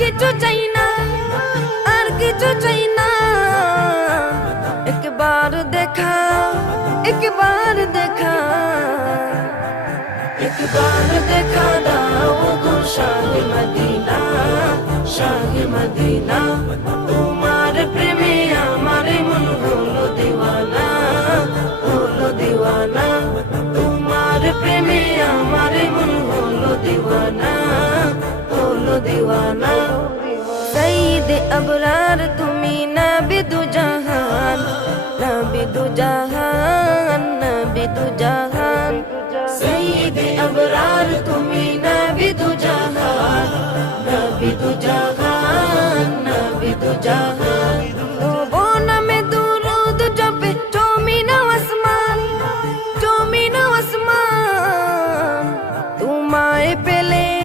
কিছু চাই না, আর কিছু চাই না। একবার দেখা, একবার দেখা, একবার দেখা দাও গো শাহে মদিনা, শাহে মদিনা। তোমার প্রেমে আমার মন হলো দিওয়ানা, হলো দিওয়ানা। তোমার প্রেমে আমার মন হলো দিওয়ানা, হলো দিওয়ানা। সঈদে আবরার তুমি নবী দু জাহান, নবী দু জাহান, নবী দু জাহান। সঈদে আবরার তুমি নবী দু জাহান, নবী দু জাহান।